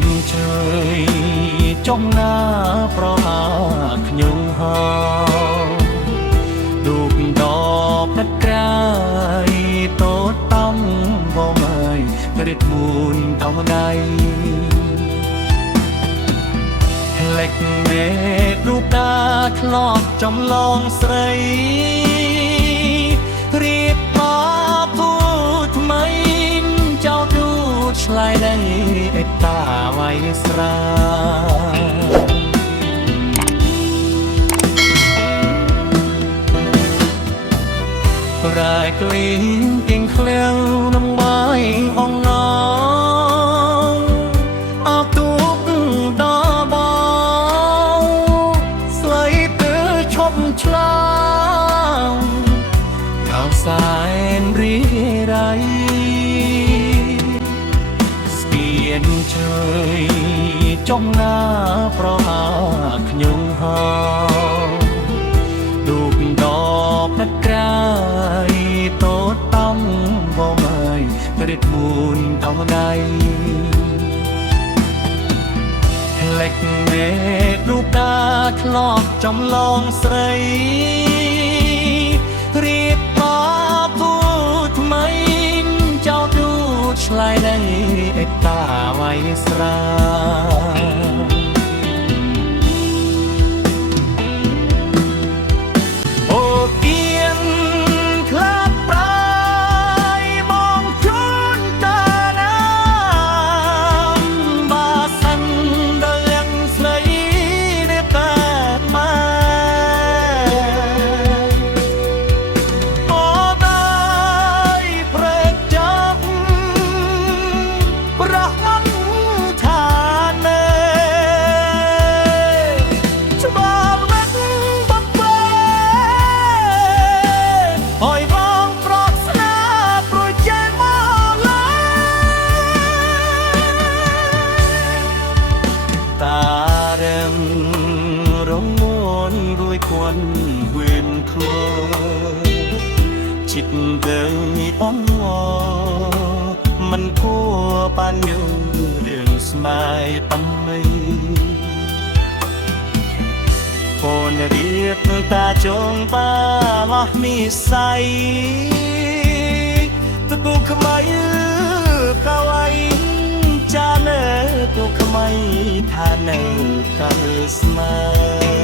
នជើយចំណាប្រហាខ្ញុំហើយទូកដបទឹកក្រៃតូតតំបងអើយរិតមួយតំដៃលេចមេរូបតាធ្លាប់ចំឡងស្រីរៀបបាពូថ្មីចៅទូឆ្លៃដៃអេតាវៃស្រារ៉ែក្លៀងគៀងឃ្លាំងនំបាយអងណងអបទូកដល់បងស្លៃទៅឈប់ឆ្លាងខោសែនរីរៃស្ពានជើយចំណាប្រហាខ្ញុំហើយទូកដបទឹកក្រៃតូតតំបងអើយរិតមួយតំដៃលេចមេរូបតាធ្លាប់ចំឡងស្រីរៀបបាពូថ្មីចៅទូឆ្លៃដៃអេតាវៃស្រាควรเวียนครัวจิตเดินอ้อมวอมันพัวปานอยู่เรื่องสมัยตั้มไม่โอนเรียกตาจงป้าล้อมีใสตะกูขมายกาวายจานตุขมายทานเนกาสมัย